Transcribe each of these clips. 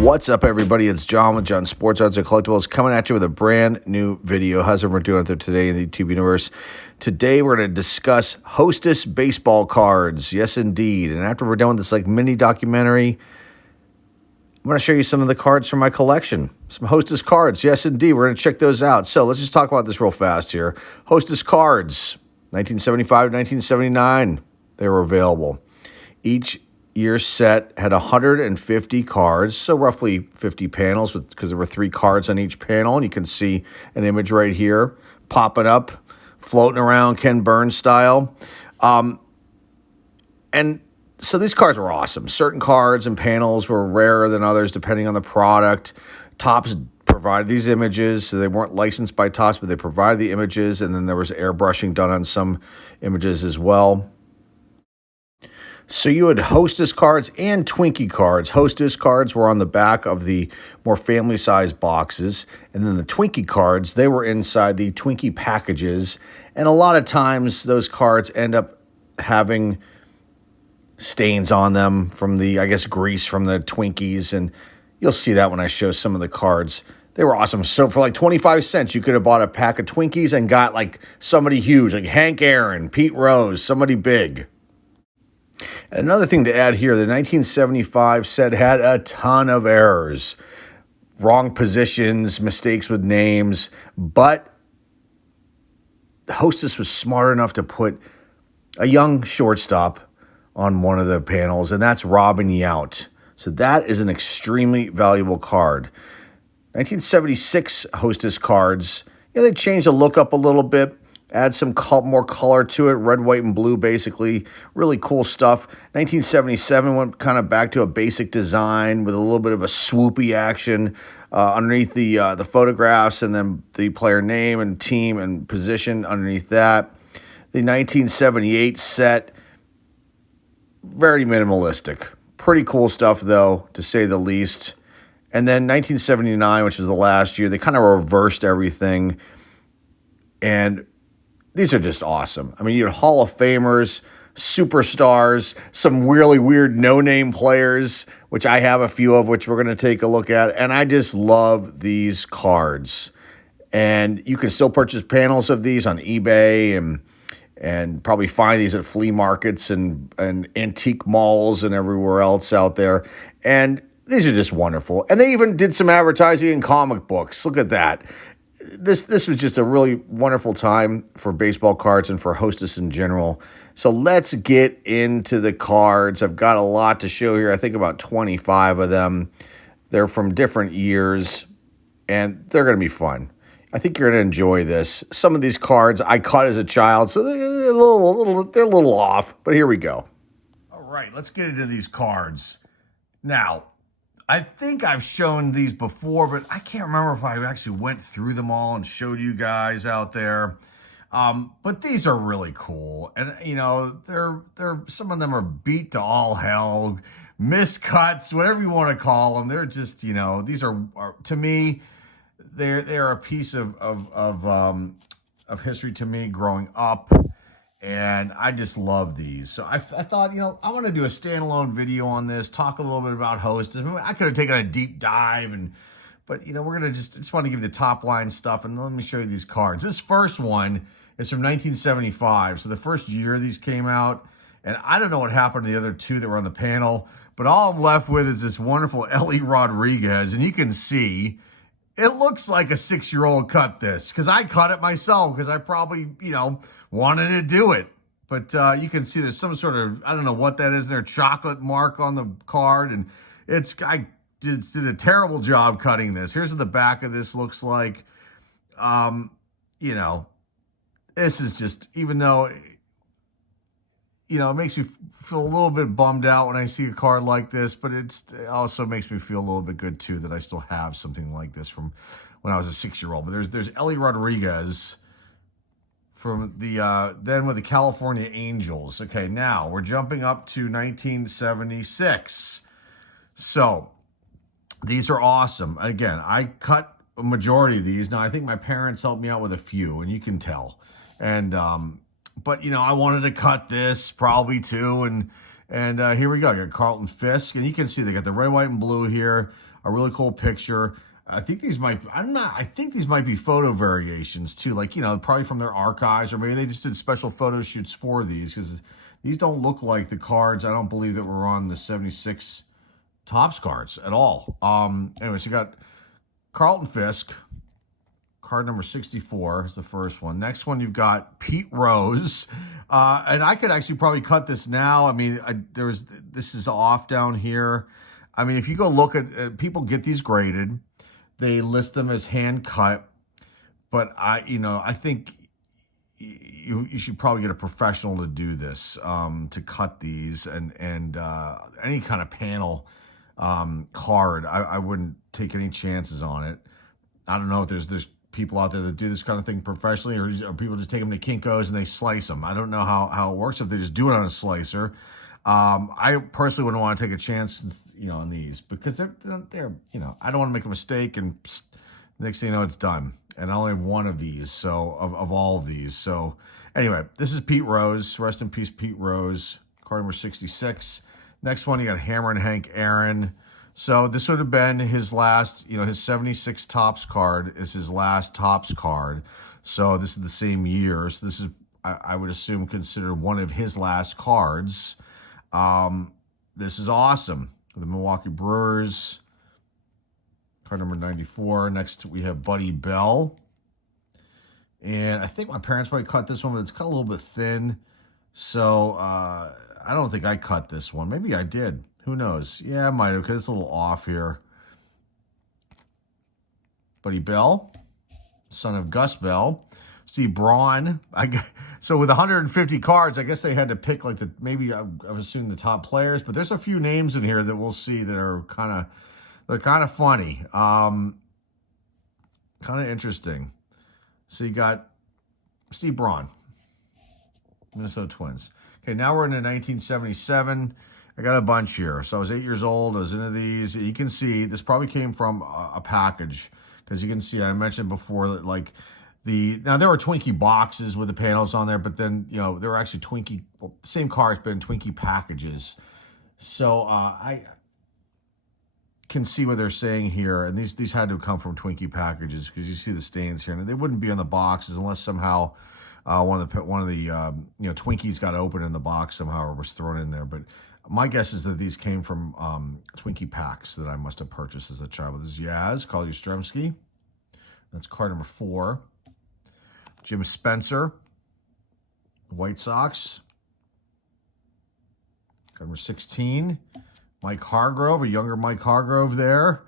What's up, everybody? It's John with John Sports Arts and Collectibles coming at you with a brand new video. How's everyone doing out there today in the YouTube universe? Today, we're going to discuss Hostess baseball cards. Yes, indeed. And after we're done with this mini documentary, I'm going to show you some of the cards from my collection. Some Hostess cards. Yes, indeed. We're going to check those out. So let's just talk about this real fast here. Hostess cards, 1975 to 1979, they were available. Each year's set had 150 cards, so roughly 50 panels, because there were 3 cards on each panel. And you can see an image right here popping up, floating around Ken Burns style. And so these cards were awesome. Certain cards and panels were rarer than others depending on the product. Topps provided these images, so they weren't licensed by Topps, but they provided the images, and then there was airbrushing done on some images as well. So you had Hostess cards and Twinkie cards. Hostess cards were on the back of the more family-sized boxes, and then the Twinkie cards, they were inside the Twinkie packages, and a lot of times those cards end up having stains on them from the, grease from the Twinkies, and you'll see that when I show some of the cards. They were awesome. So for 25 cents, you could have bought a pack of Twinkies and got somebody huge, like Hank Aaron, Pete Rose, somebody big. And another thing to add here, the 1975 set had a ton of errors, wrong positions, mistakes with names, but Hostess was smart enough to put a young shortstop on one of the panels, and that's Robin Yount. So that is an extremely valuable card. 1976 Hostess cards, they changed the look up a little bit. Add some more color to it, red, white, and blue, basically. Really cool stuff. 1977 went kind of back to a basic design with a little bit of a swoopy action underneath the photographs, and then the player name and team and position underneath that. The 1978 set, very minimalistic. Pretty cool stuff, though, to say the least. And then 1979, which was the last year, they kind of reversed everything. And these are just awesome. I mean, you had Hall of Famers, superstars, some really weird no-name players, which I have a few of, which we're going to take a look at. And I just love these cards. And you can still purchase panels of these on eBay and probably find these at flea markets and antique malls and everywhere else out there. And these are just wonderful. And they even did some advertising in comic books. Look at that. This was just a really wonderful time for baseball cards and for Hostess in general. So let's get into the cards. I've got a lot to show here. I think about 25 of them. They're from different years, and they're going to be fun. I think you're going to enjoy this. Some of these cards I caught as a child, so they're a little off, but here we go. All right, let's get into these cards. Now, I think I've shown these before, but I can't remember if I actually went through them all and showed you guys out there. But these are really cool. And, they're some of them are beat to all hell, miscuts, whatever you want to call them. They're just, these are to me, they're a piece of history to me growing up. And I just love these. So I thought, I want to do a standalone video on this, talk a little bit about Hostess. I could have taken a deep dive, but we're going to just want to give the top line stuff. And let me show you these cards. This first one is from 1975. So the first year these came out. And I don't know what happened to the other two that were on the panel, but all I'm left with is this wonderful Ellie Rodriguez. And you can see it looks like a 6-year-old cut this, because I cut it myself, because I probably, wanted to do it. But you can see there's some sort of, I don't know what that is there, chocolate mark on the card. And I did a terrible job cutting this. Here's what the back of this looks like. This is just, even though, it makes me feel a little bit bummed out when I see a card like this, but it also makes me feel a little bit good too that I still have something like this from when I was a 6-year-old. But there's Ellie Rodriguez from then with the California Angels. Okay, now we're jumping up to 1976. So these are awesome. Again, I cut a majority of these. Now I think my parents helped me out with a few, and you can tell. And but I wanted to cut this probably too, and And here we go. You got Carlton Fisk, and you can see they got the red, white, and blue here. A really cool picture. I think these might. I think these might be photo variations too. Like, you know, probably from their archives, or maybe they just did special photo shoots for these, because these don't look like the cards. I don't believe that were on the 76 Topps cards at all. Anyways, you got Carlton Fisk. Card number 64 is the first one. Next one, you've got Pete Rose. And I could actually probably cut this now. I mean, this is off down here. I mean, if you go look at, people get these graded. They list them as hand cut. But I think you should probably get a professional to do this, to cut these, and any kind of panel card. I wouldn't take any chances on it. I don't know if there's people out there that do this kind of thing professionally, or people just take them to Kinko's and they slice them. I don't know how it works, if they just do it on a slicer. I personally wouldn't want to take a chance, on these, because they're I don't want to make a mistake and next thing you know, it's done. And I only have one of these, so of all of these. So anyway, this is Pete Rose. Rest in peace, Pete Rose. Card number 66. Next one, you got Hammer and Hank Aaron. So this would have been his last, his 76 Topps card is his last Topps card. So this is the same year. So this is, I would assume, considered one of his last cards. This is awesome. The Milwaukee Brewers. Card number 94. Next, we have Buddy Bell. And I think my parents probably cut this one, but it's cut a little bit thin. So I don't think I cut this one. Maybe I did. Who knows? Yeah, I might have, because it's a little off here. Buddy Bell, son of Gus Bell. Steve Braun. So with 150 cards, I guess they had to pick I was assuming the top players, but there's a few names in here that we'll see that are kind of funny. Kind of interesting. So you got Steve Braun, Minnesota Twins. Okay, now we're into 1977. I got a bunch here. So I was 8 years old. I was into these. You can see this probably came from a package, because you can see, I mentioned before that now there were Twinkie boxes with the panels on there, but then, there were actually same cards, but in Twinkie packages. So I can see what they're saying here. And these had to come from Twinkie packages, because you see the stains here, and they wouldn't be on the boxes unless somehow one of the Twinkies got open in the box somehow, or was thrown in there. But my guess is that these came from Twinkie packs that I must have purchased as a child. This is Yaz, Carl Yastrzemski. That's card number 4. Jim Spencer, White Sox. Card number 16. Mike Hargrove, a younger Mike Hargrove there.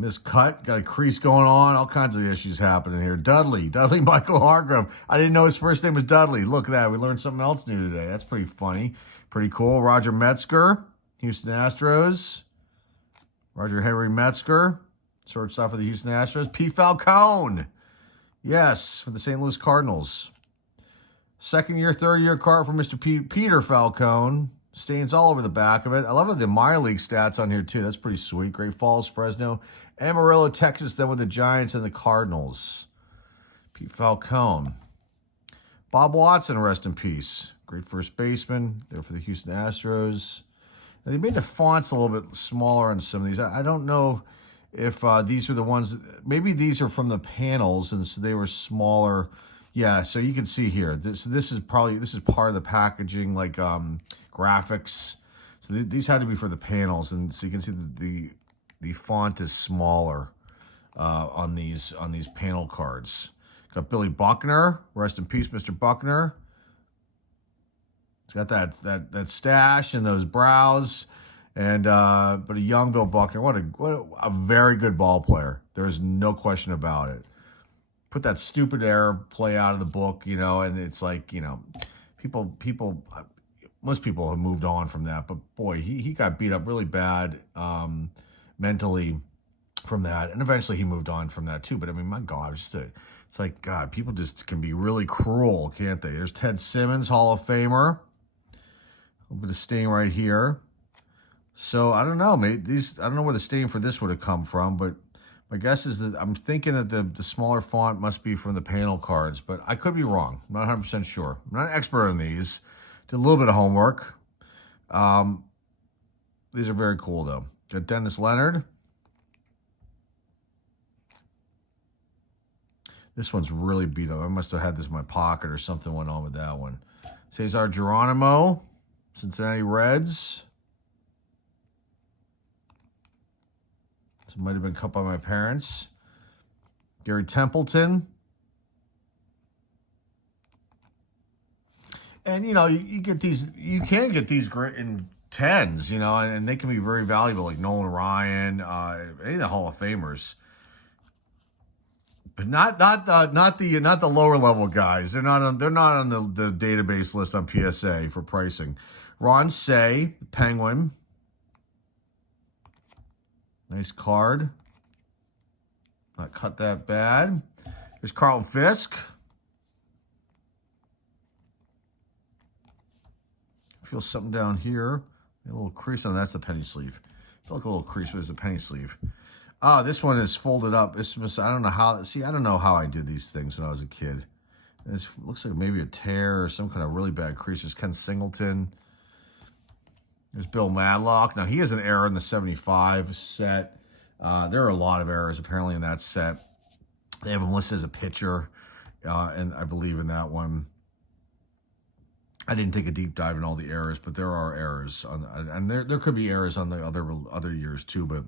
Miscut, got a crease going on, all kinds of issues happening here. Dudley Michael Hargrove. I didn't know his first name was Dudley. Look at that. We learned something else new today. That's pretty funny. Pretty cool. Roger Metzger, Houston Astros. Roger Henry Metzger, shortstop for the Houston Astros. Pete Falcone, yes, for the St. Louis Cardinals. Second year, third year card for Mr. Peter Falcone. Stains all over the back of it. I love the minor league stats on here too. That's pretty sweet. Great Falls, Fresno, Amarillo, Texas, then with the Giants and the Cardinals. Pete Falcone. Bob Watson, rest in peace. Great first baseman. There for the Houston Astros. And they made the fonts a little bit smaller on some of these. I don't know if these are the ones. Maybe these are from the panels, and so they were smaller. Yeah, so you can see here. This is part of the packaging, graphics. So these had to be for the panels, and so you can see that the font is smaller on these panel cards. Got Billy Buckner, rest in peace, Mr. Buckner. It's got that stash and those brows, and but a young Bill Buckner. What a very good ball player. There's no question about it. Put that stupid air play out of the book, and it's people. Most people have moved on from that, but boy, he got beat up really bad mentally from that, and eventually he moved on from that too. But I mean, my God, it's like, God, people just can be really cruel, can't they? There's Ted Simmons, Hall of Famer. A little bit of stain right here. So I don't know, mate. I don't know where the stain for this would have come from, but my guess is that I'm thinking that the smaller font must be from the panel cards, but I could be wrong. I'm not 100% sure. I'm not an expert on these. Did a little bit of homework. These are very cool, though. Got Dennis Leonard. This one's really beat up. I must have had this in my pocket or something went on with that one. Cesar Geronimo, Cincinnati Reds. This might have been cut by my parents. Gary Templeton. And, you know, you get these, you can get these great in 10s, you know, and they can be very valuable, like Nolan Ryan, any of the Hall of Famers. But not the lower level guys. They're not on the database list on PSA for pricing. Ron Say, Penguin. Nice card. Not cut that bad. Here's Carlton Fisk. Feel something down here. A little crease on that's the penny sleeve. I feel like a little crease, but it's a penny sleeve. This one is folded up. This was, I don't know how. See, I don't know how I did these things when I was a kid. This looks like maybe a tear or some kind of really bad crease. There's Ken Singleton. There's Bill Madlock. Now, he has an error in the 75 set. There are a lot of errors, apparently, in that set. They have him listed as a pitcher, and I believe in that one. I didn't take a deep dive in all the errors, but there are errors. And there could be errors on the other years, too, but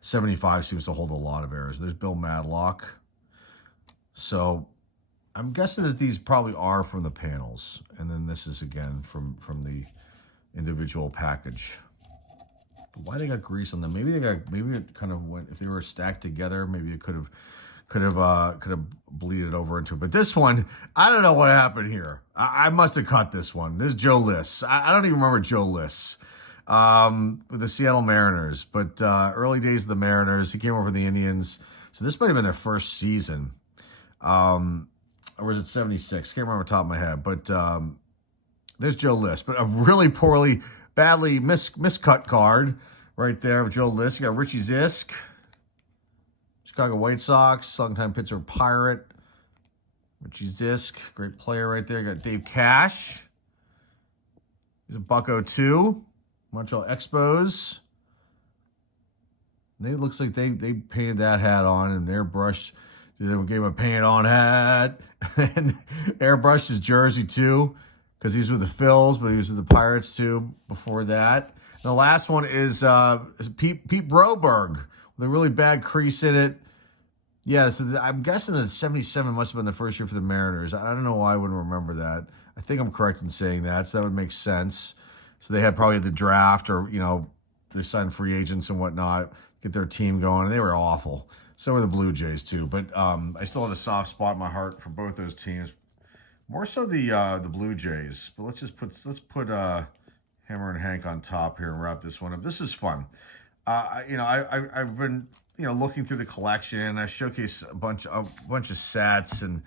75 seems to hold a lot of errors. There's Bill Madlock. So I'm guessing that these probably are from the panels. And then this is, again, from the individual package. But why they got grease on them? Maybe it kind of went, if they were stacked together, maybe it could have bleeded over into it. But this one, I don't know what happened here. I must have cut this one. This is Joe Liss. I don't even remember Joe Liss with the Seattle Mariners. But early days of the Mariners, he came over from the Indians. So this might have been their first season. Or was it 76? Can't remember off the top of my head. But there's Joe Liss. But a really badly miscut card right there of Joe Liss. You got Richie Zisk. Chicago White Sox, longtime Pittsburgh Pirate. Richie Zisk, great player right there. You got Dave Cash. He's a Bucko too. Montreal Expos. It looks like they painted that hat on and airbrushed. They gave him a paint-on hat and airbrushed his jersey too, because he was with the Phils, but he was with the Pirates too before that. And the last one is Pete Broberg with a really bad crease in it. Yeah, so I'm guessing that 77 must have been the first year for the Mariners. I don't know why I wouldn't remember that. I think I'm correct in saying that, so that would make sense. So they had probably the draft or, you know, they signed free agents and whatnot, get their team going, and they were awful. So were the Blue Jays, too. But I still had a soft spot in my heart for both those teams. More so the Blue Jays. But let's put Hammer and Hank on top here and wrap this one up. This is fun. I've been looking through the collection. I showcased a bunch of sets and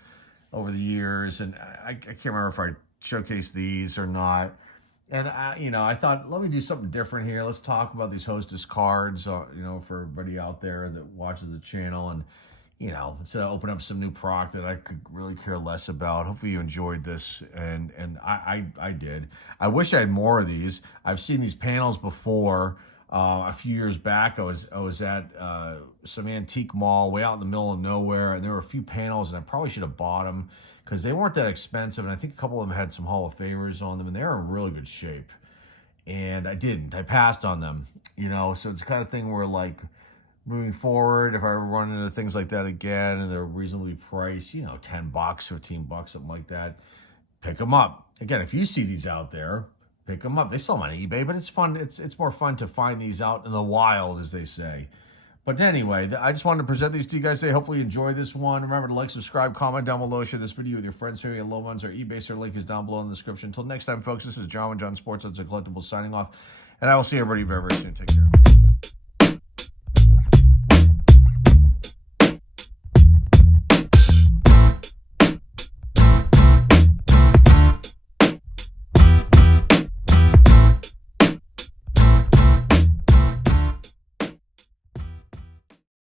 over the years, and I can't remember if I showcased these or not. And I thought, let me do something different here. Let's talk about these Hostess cards, for everybody out there that watches the channel, and instead of open up some new product that I could really care less about. Hopefully you enjoyed this, and I did. I wish I had more of these. I've seen these panels before. A few years back, I was at some antique mall way out in the middle of nowhere, and there were a few panels, and I probably should have bought them because they weren't that expensive, and I think a couple of them had some Hall of Famers on them, and they were in really good shape. And I didn't. I passed on them, So it's the kind of thing where, like, moving forward, if I ever run into things like that again, and they're reasonably priced, $10, $15, something like that, pick them up. Again, if you see these out there, pick them up. They sell them on eBay, but it's fun. It's more fun to find these out in the wild, as they say. But anyway, I just wanted to present these to you guys today. Hopefully you enjoy this one. Remember to like, subscribe, comment down below, share this video with your friends, family, and loved ones. Our eBay store link is down below in the description. Until next time, folks, this is John with John Sports. That's a Collectibles signing off. And I will see everybody very, very soon. Take care.